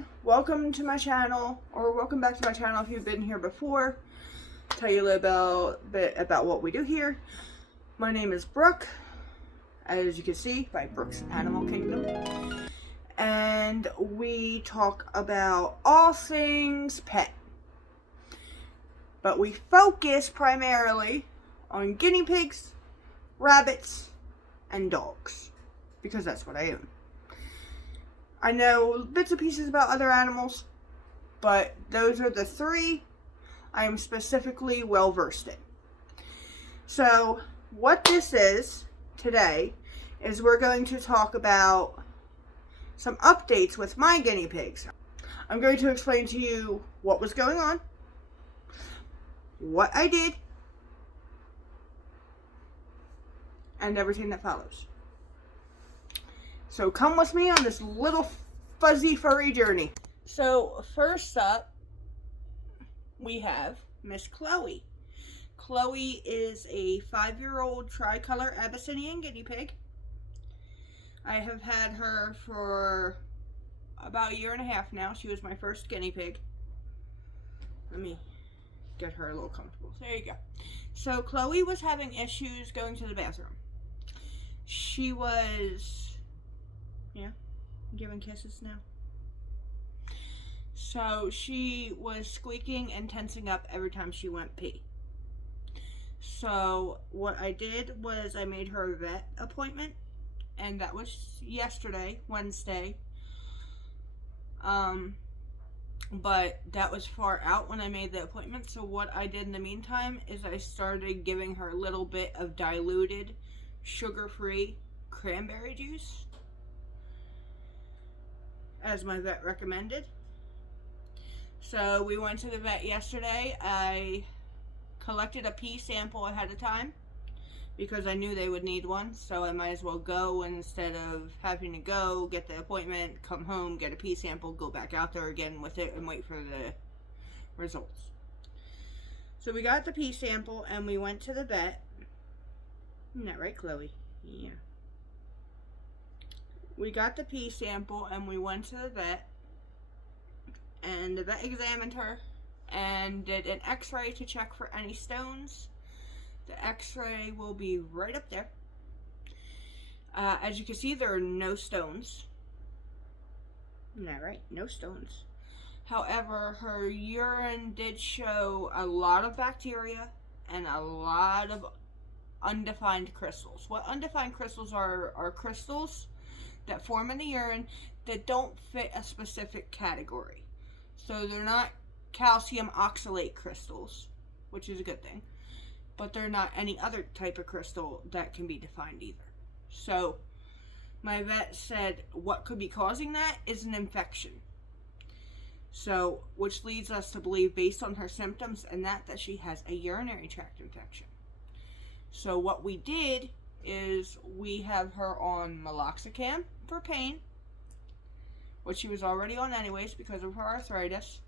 everyone, welcome to my channel, or welcome back to my channel if you've been here before. Tell you a little bit about what we do here. My name is Brooke, as you can see, by Brooke's Animal Kingdom. And we talk about all things pet. But we focus primarily on guinea pigs, rabbits, and dogs. Because that's what I own. I know bits and pieces about other animals, but those are the three I am specifically well versed in. So, what this is today is we're going to talk about some updates with my guinea pigs. I'm going to explain to you what was going on, what I did, and everything that follows. So come with me on this little fuzzy furry journey. So first up, we have Miss Chloe. Chloe is a 5-year-old tricolor Abyssinian guinea pig. I have had her for about 1.5 years now. She was my first guinea pig. Let me get her a little comfortable. There you go. So Chloe was having issues going to the bathroom. She was... yeah, giving kisses now. So she was squeaking and tensing up every time she went pee. So what I did was I made her a vet appointment, and that was yesterday, Wednesday. But that was far out when I made the appointment. So what I did in the meantime is I started giving her a little bit of diluted, sugar-free cranberry juice, as my vet recommended. So we went to the vet yesterday. I collected a pee sample ahead of time because I knew they would need one, so I might as well go instead of having to go, get the appointment, come home, get a pee sample, go back out there again with it and wait for the results. So we got the pee sample and we went to the vet. Isn't that right, Chloe? Yeah. We got the pee sample and we went to the vet, and the vet examined her and did an x-ray to check for any stones. The x-ray will be right up there. As you can see, there are no stones. Isn't that right? No stones. However, her urine did show a lot of bacteria and a lot of undefined crystals. What undefined crystals are crystals that form in the urine that don't fit a specific category. So they're not calcium oxalate crystals, which is a good thing, but they're not any other type of crystal that can be defined either. So my vet said what could be causing that is an infection. So, which leads us to believe, based on her symptoms and that she has a urinary tract infection. So what we did is we have her on meloxicam for pain, which she was already on anyways because of her arthritis.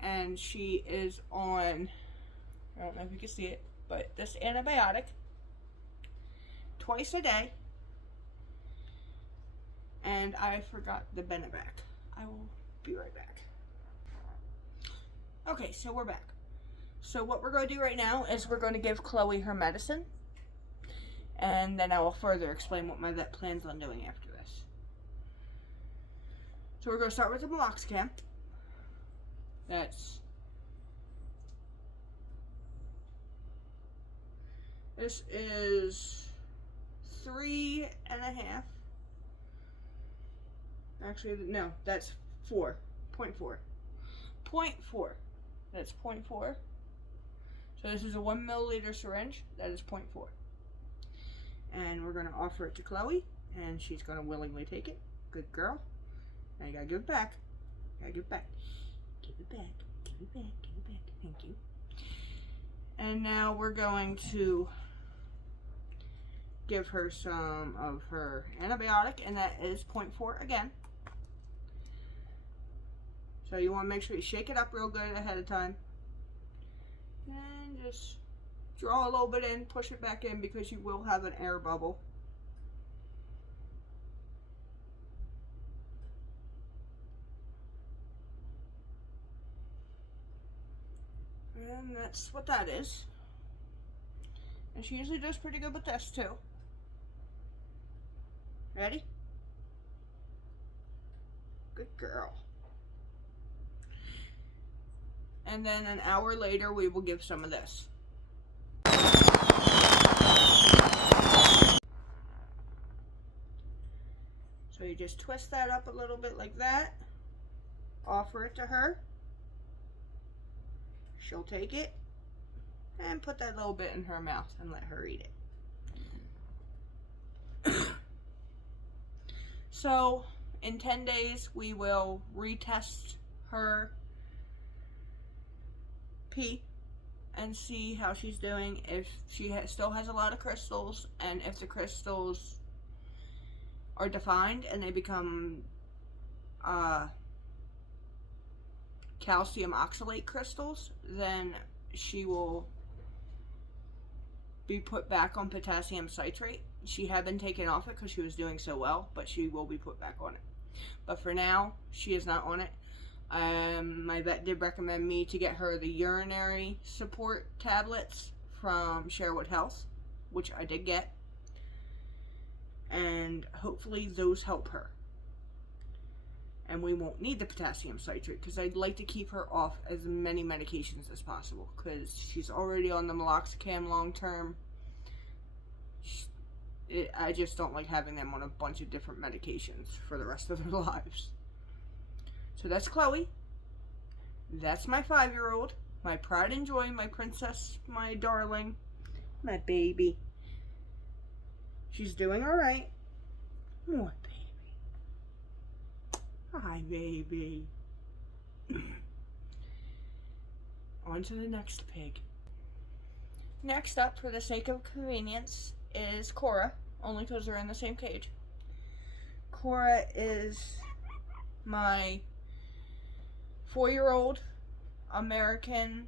And she is on, I don't know if you can see it, but this antibiotic twice a day. And I forgot the Benevac. I will be right back. Okay, so we're back. So what we're going to do right now is we're going to give Chloe her medicine, and then I will further explain what my vet plans on doing after this. So we're going to start with the meloxicam. This is 3.5. Actually, no, that's 4.4. 0.4. That's 0.4. So this is a 1 milliliter syringe. That is 0.4. And we're going to offer it to Chloe, and she's going to willingly take it. Good girl. Now you got to give it back. You got to give it back. Give it back. Give it back. Give it back. Thank you. And now we're going to give her some of her antibiotic, and that is 0.4 again. So you want to make sure you shake it up real good ahead of time. And just draw a little bit in, push it back in, because you will have an air bubble. that's what that is. And she usually does pretty good with this too. Ready? Good girl. And then an hour later, we will give some of this. So you just twist that up a little bit like that. Offer it to her. She'll take it and put that little bit in her mouth and let her eat it. So in 10 days, we will retest her pee and see how she's doing, if she still has a lot of crystals, and if the crystals are defined and they become calcium oxalate crystals, then she will be put back on potassium citrate. She had been taken off it because she was doing so well, but she will be put back on it. But for now, she is not on it. My vet did recommend me to get her the urinary support tablets from Sherwood Health, which I did get. And hopefully those help her. And we won't need the potassium citrate, because I'd like to keep her off as many medications as possible, because she's already on the meloxicam long term. I just don't like having them on a bunch of different medications for the rest of their lives. So that's Chloe. That's my 5-year-old. My pride and joy, my princess, my darling, my baby. She's doing alright. What, baby? Hi, baby. On to the next pig. Next up, for the sake of convenience, is Cora, only because they're in the same cage. Cora is my 4-year-old American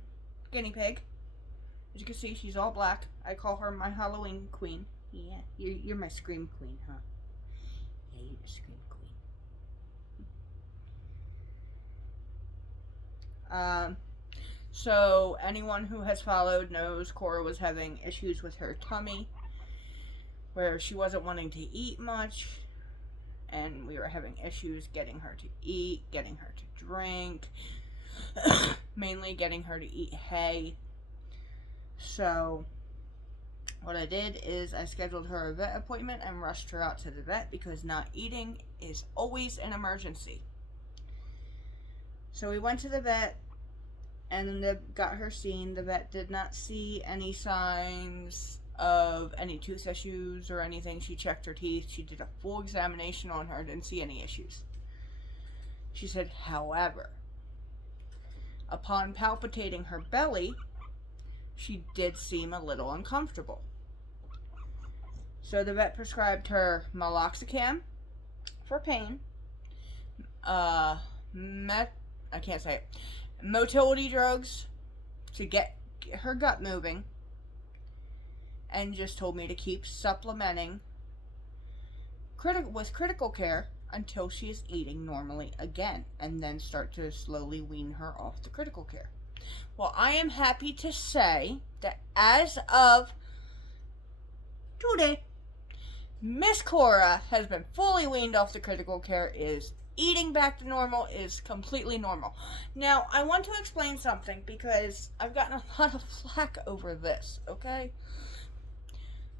guinea pig. As you can see, she's all black. I call her my Halloween queen. Yeah, you're my scream queen, huh? Yeah, you're the scream queen. So anyone who has followed knows Cora was having issues with her tummy, where she wasn't wanting to eat much, and we were having issues getting her to eat, getting her to drink, mainly getting her to eat hay. So what I did is I scheduled her a vet appointment and rushed her out to the vet, because not eating is always an emergency. So we went to the vet and got her seen. The vet did not see any signs of any tooth issues or anything. She checked her teeth. She did a full examination on her. Didn't see any issues. She said, however, upon palpitating her belly, she did seem a little uncomfortable. So the vet prescribed her meloxicam for pain, motility drugs to get her gut moving, and just told me to keep supplementing with critical care until she is eating normally again, and then start to slowly wean her off the critical care. Well, I am happy to say that as of today, Miss Cora has been fully weaned off the critical care, is eating back to normal, is completely normal. Now, I want to explain something, because I've gotten a lot of flack over this, okay?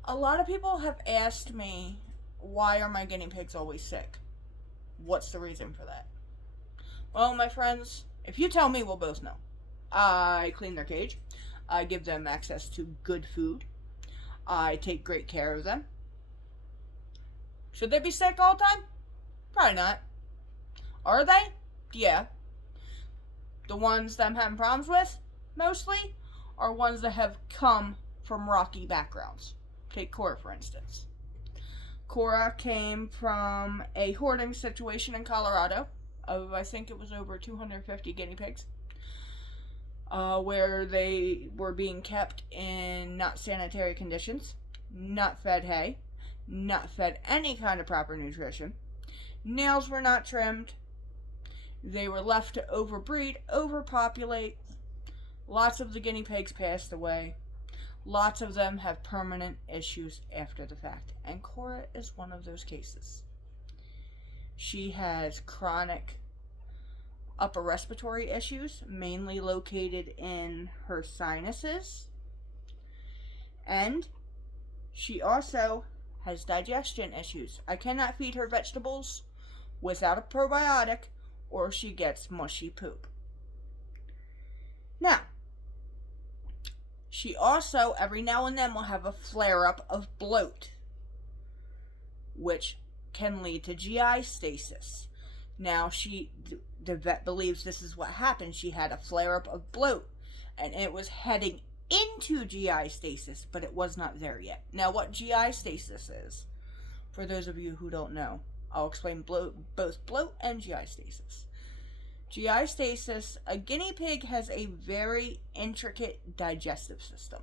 A lot of people have asked me, why are my guinea pigs always sick? What's the reason for that? Well, my friends, if you tell me, we'll both know. I clean their cage. I give them access to good food. I take great care of them. Should they be sick all the time? Probably not. Are they? Yeah. The ones that I'm having problems with, mostly, are ones that have come from rocky backgrounds. Take Cora, for instance. Cora came from a hoarding situation in Colorado of, I think it was over 250 guinea pigs, where they were being kept in not sanitary conditions, not fed hay, not fed any kind of proper nutrition. Nails were not trimmed. They were left to overbreed, overpopulate, Lots of the guinea pigs passed away. Lots of them have permanent issues after the fact. And Cora is one of those cases. She has chronic upper respiratory issues, mainly located in her sinuses. And she also has digestion issues. I cannot feed her vegetables without a probiotic, or she gets mushy poop. Now, she also, every now and then, will have a flare-up of bloat, which can lead to GI stasis. Now, the vet believes this is what happened. She had a flare-up of bloat, and it was heading into GI stasis, but it was not there yet. Now, what GI stasis is, for those of you who don't know, I'll explain both bloat and GI stasis. GI stasis, a guinea pig has a very intricate digestive system.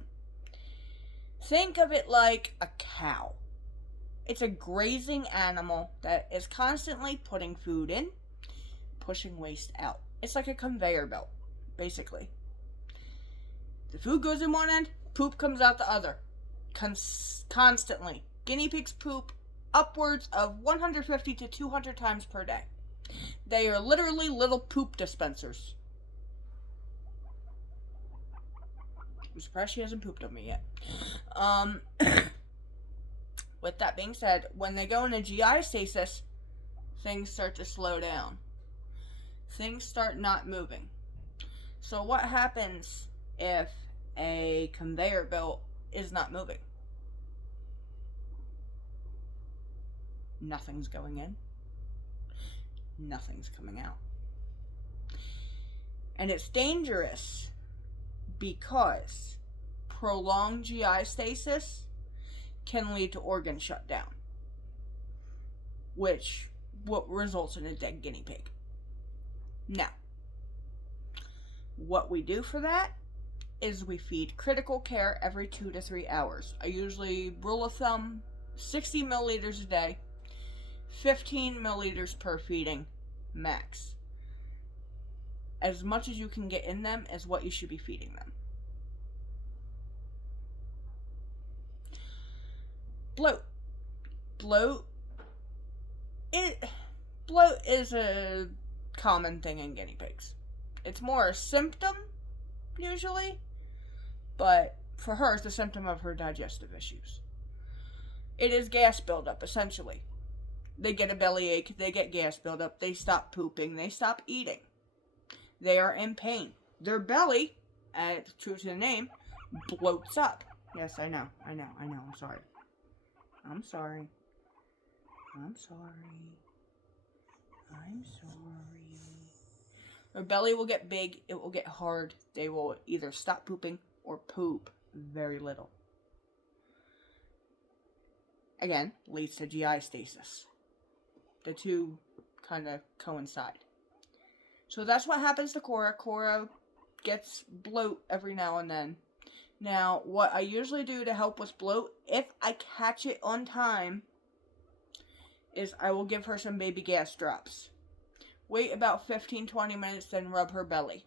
Think of it like a cow. It's a grazing animal that is constantly putting food in, pushing waste out. It's like a conveyor belt, basically. The food goes in one end, poop comes out the other. Constantly. Guinea pigs poop upwards of 150 to 200 times per day. They are literally little poop dispensers. I'm surprised she hasn't pooped on me yet. With that being said, when they go into GI stasis, things start to slow down. Things start not moving. So what happens if a conveyor belt is not moving? Nothing's going in. Nothing's coming out. And it's dangerous because prolonged GI stasis can lead to organ shutdown, which results in a dead guinea pig. Now, what we do for that is we feed critical care every 2 to 3 hours. I usually, rule of thumb, 60 milliliters a day, 15 milliliters per feeding, max. As much as you can get in them is what you should be feeding them. Bloat. Bloat is a common thing in guinea pigs. It's more a symptom, usually, but for her, it's a symptom of her digestive issues. It is gas buildup, essentially. They get a bellyache, they get gas buildup, they stop pooping, they stop eating. They are in pain. Their belly, true to the name, bloats up. Yes, I know, I'm sorry. I'm sorry. Their belly will get big, it will get hard, they will either stop pooping or poop very little. Again, leads to GI stasis. The two kind of coincide. So that's what happens to Cora. Cora gets bloat every now and then. Now, what I usually do to help with bloat, if I catch it on time, is I will give her some baby gas drops. Wait about 15-20 minutes, then rub her belly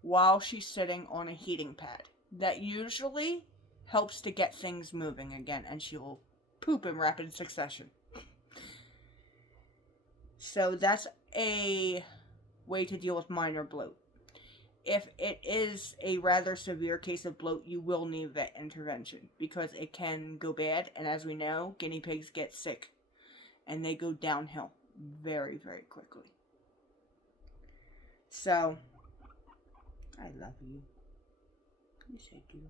while she's sitting on a heating pad. That usually helps to get things moving again, and she will poop in rapid succession. So that's a way to deal with minor bloat. If it is a rather severe case of bloat, you will need vet intervention because it can go bad, and as we know, guinea pigs get sick and they go downhill very, very quickly. So, I love you. You said you.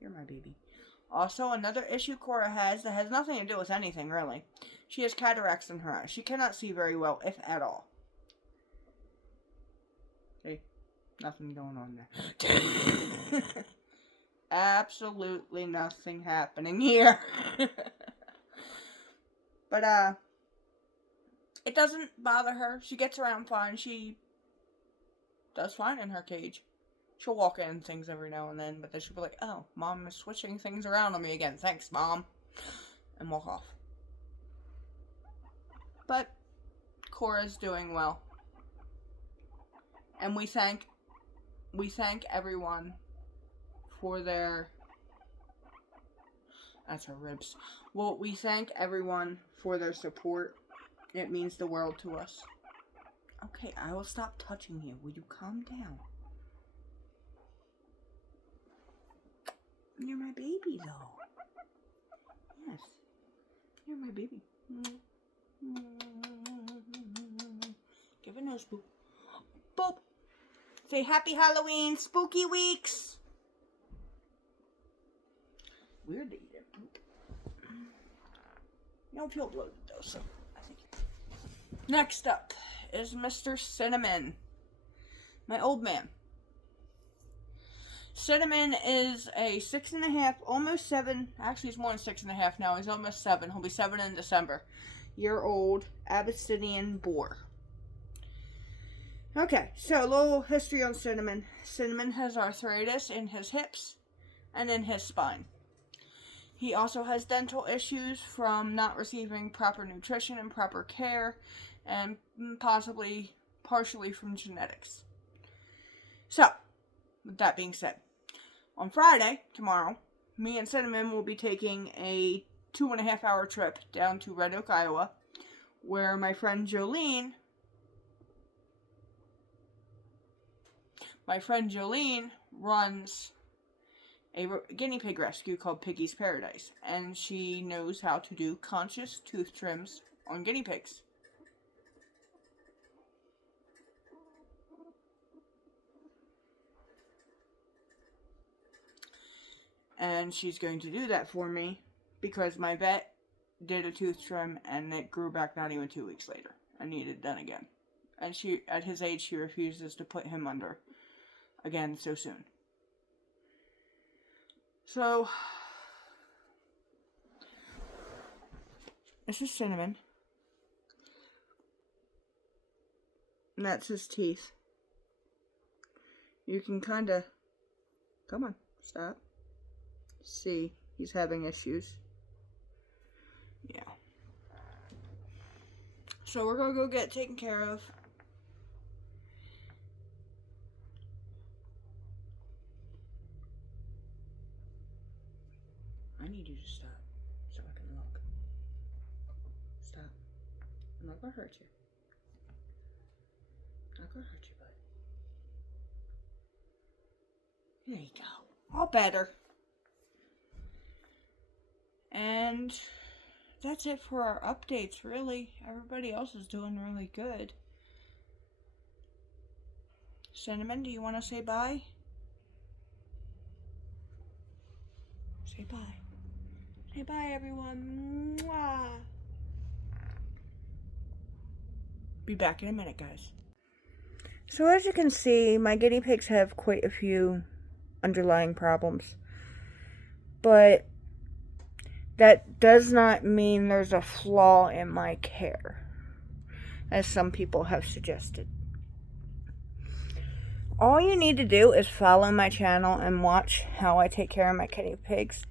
You're my baby. Also, another issue Cora has that has nothing to do with anything, really. She has cataracts in her eyes. She cannot see very well, if at all. See? Nothing going on there. Absolutely nothing happening here. But, it doesn't bother her. She gets around fine. She does fine in her cage. She'll walk in things every now and then, but then she'll be like, oh, Mom is switching things around on me again. Thanks, Mom. And walk off. But Cora's doing well. And we thank we thank everyone for their... That's our ribs. Well, we thank everyone for their support. It means the world to us. Okay, I will stop touching you. Will you calm down? You're my baby, though. Yes. You're my baby. Give a nose boop. Boop. Say happy Halloween, spooky weeks. Weird that you didn't poop. You don't feel bloated though, so I think. Next up is Mr. Cinnamon, my old man. Cinnamon is a 6.5, almost 7. Actually, he's more than 6.5 now. He's almost 7. He'll be 7 in December. Year-old Abyssinian boar. Okay, so a little history on Cinnamon. Cinnamon has arthritis in his hips and in his spine. He also has dental issues from not receiving proper nutrition and proper care, and possibly partially from genetics. So, with that being said, on Friday, tomorrow, me and Cinnamon will be taking a 2.5-hour trip down to Red Oak, Iowa, where my friend Jolene runs a guinea pig rescue called Piggy's Paradise, and she knows how to do conscious tooth trims on guinea pigs. And she's going to do that for me because my vet did a tooth trim and it grew back not even 2 weeks later and needed done again. And she, at his age, she refuses to put him under again so soon. So, this is Cinnamon. And that's his teeth. You can kind of, come on, stop. See, he's having issues. Yeah. So we're gonna go get it taken care of. I need you to stop so I can look. Stop. I'm not gonna hurt you. I'm not gonna hurt you, bud. There you go. All better. And that's it for our updates, really. Everybody else is doing really good. Cinnamon, do you want to say bye? Say bye. Say bye, everyone. Mwah. Be back in a minute, guys. So as you can see, my guinea pigs have quite a few underlying problems. But that does not mean there's a flaw in my care, as some people have suggested. All you need to do is follow my channel and watch how I take care of my guinea pigs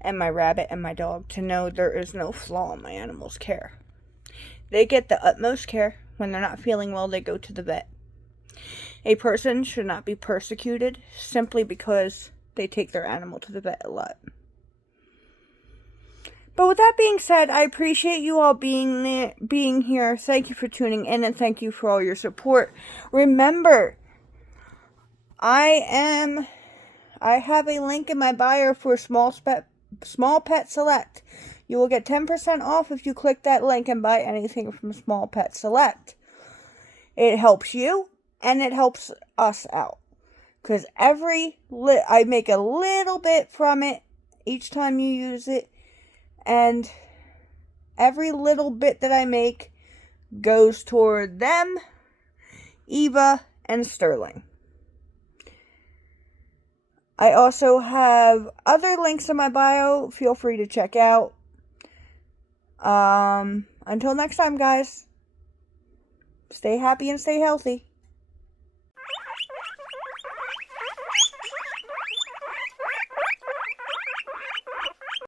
and my rabbit and my dog to know there is no flaw in my animals' care. They get the utmost care. When they're not feeling well, they go to the vet. A person should not be persecuted simply because they take their animal to the vet a lot. But with that being said, I appreciate you all being here. Thank you for tuning in and thank you for all your support. Remember, I have a link in my bio for Small Pet Select. You will get 10% off if you click that link and buy anything from Small Pet Select. It helps you and it helps us out. Because I make a little bit from it each time you use it. And every little bit that I make goes toward them, Eva, and Sterling. I also have other links in my bio. Feel free to check out. Until next time, guys. Stay happy and stay healthy.